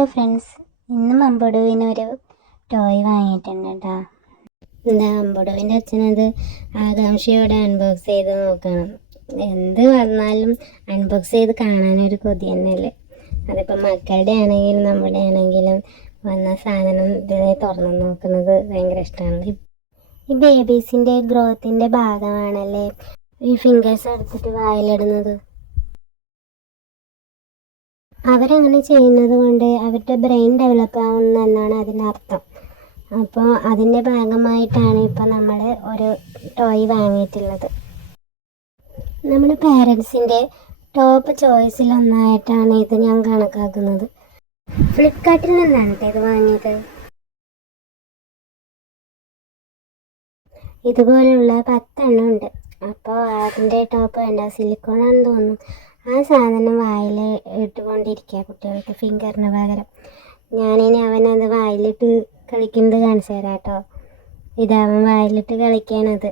Hello friends, ഇന്ന് അമ്പുടുവിനൊരു toy വാങ്ങിയിട്ടുണ്ട് കേട്ടോ. എന്താ അമ്പുടുവിൻ്റെ അച്ഛനത് ആകാംക്ഷയോടെ അൺബോക്സ് ചെയ്ത് നോക്കണം. എന്ത് വന്നാലും അൺബോക്സ് ചെയ്ത് കാണാനൊരു കൊതി തന്നെയല്ലേ. അതിപ്പോൾ മക്കളുടെ ആണെങ്കിലും നമ്മുടെ ആണെങ്കിലും വന്ന സാധനം ഇതിനെ തുറന്നു നോക്കുന്നത് ഭയങ്കര ഇഷ്ടമാണ്. ഈ ബേബീസിൻ്റെ ഗ്രോത്തിൻ്റെ ഭാഗമാണല്ലേ ഈ ഫിംഗേഴ്സ് എടുത്തിട്ട് വായിലിടുന്നത്. അവരങ്ങനെ ചെയ്യുന്നത് കൊണ്ട് അവരുടെ ബ്രെയിൻ ഡെവലപ്പ് ആവുന്നെന്നാണ് അതിനർത്ഥം. അപ്പോൾ അതിൻ്റെ ഭാഗമായിട്ടാണ് ഇപ്പോൾ നമ്മൾ ഒരു ടോയ് വാങ്ങിയിട്ടുള്ളത്. നമ്മുടെ പാരൻസിൻ്റെ ടോപ്പ് ചോയ്സിലൊന്നായിട്ടാണ് ഇത് ഞാൻ കണക്കാക്കുന്നത്. ഫ്ലിപ്കാർട്ടിൽ നിന്നാണ് ഇത് വാങ്ങിയത്. ഇതുപോലുള്ള 10 എണ്ണം ഉണ്ട്. അപ്പോൾ അതിൻ്റെ ടോപ്പ് വേണ്ട സിലിക്കോണാണെന്ന് തോന്നുന്നു. ആ സാധനം വായിൽ ഇട്ടുകൊണ്ടിരിക്കുക കുട്ടികൾക്ക് ഫിംഗറിന് പകരം. ഞാനിനി അവനത് വായിലിട്ട് കളിക്കുന്നത് കാണിച്ചു തരാം കേട്ടോ. ഇതവൻ വായിലിട്ട് കളിക്കാനത്.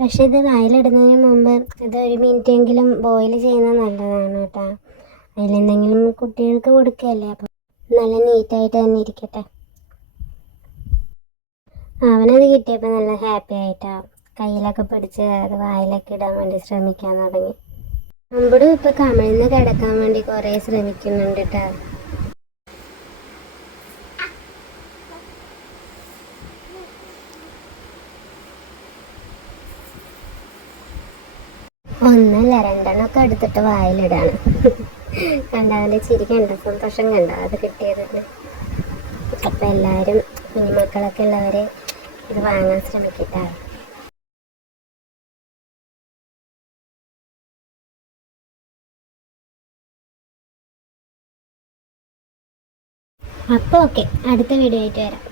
പക്ഷെ ഇത് വായിലിടുന്നതിന് മുമ്പ് ഇത് 1 മിനിറ്റെങ്കിലും ബോയിൽ ചെയ്യുന്നത് നല്ലതാണ് കേട്ടോ. അതിലെന്തെങ്കിലും കുട്ടികൾക്ക് കൊടുക്കുകയല്ലേ, അപ്പോൾ നല്ല നീറ്റായിട്ട് തന്നെ ഇരിക്കട്ടെ. അവനത് കിട്ടിയപ്പോൾ നല്ല ഹാപ്പി ആയിട്ടാണ് കയ്യിലൊക്കെ പിടിച്ച് അത് വായിലൊക്കെ ഇടാൻ വേണ്ടി ശ്രമിക്കാൻ തുടങ്ങി. അമ്പുടു ഇപ്പോൾ കമിഴ്ന്ന് കിടക്കാൻ വേണ്ടി കുറേ ശ്രമിക്കുന്നുണ്ട് കേട്ടോ. ഒന്നല്ല 2 എണ്ണമൊക്കെ എടുത്തിട്ട് വായിലിടാണ്. കണ്ടവൻ്റെ ചിരി കണ്ട, സന്തോഷം കണ്ട അത് കിട്ടിയതല്ലേ. അപ്പം എല്ലാവരും കുഞ്ഞുമക്കളൊക്കെ ഉള്ളവർ ഇത് വാങ്ങാൻ ശ്രമിക്കട്ടെ. അപ്പോൾ ഓക്കെ, അടുത്ത വീഡിയോ ആയിട്ട് വരാം.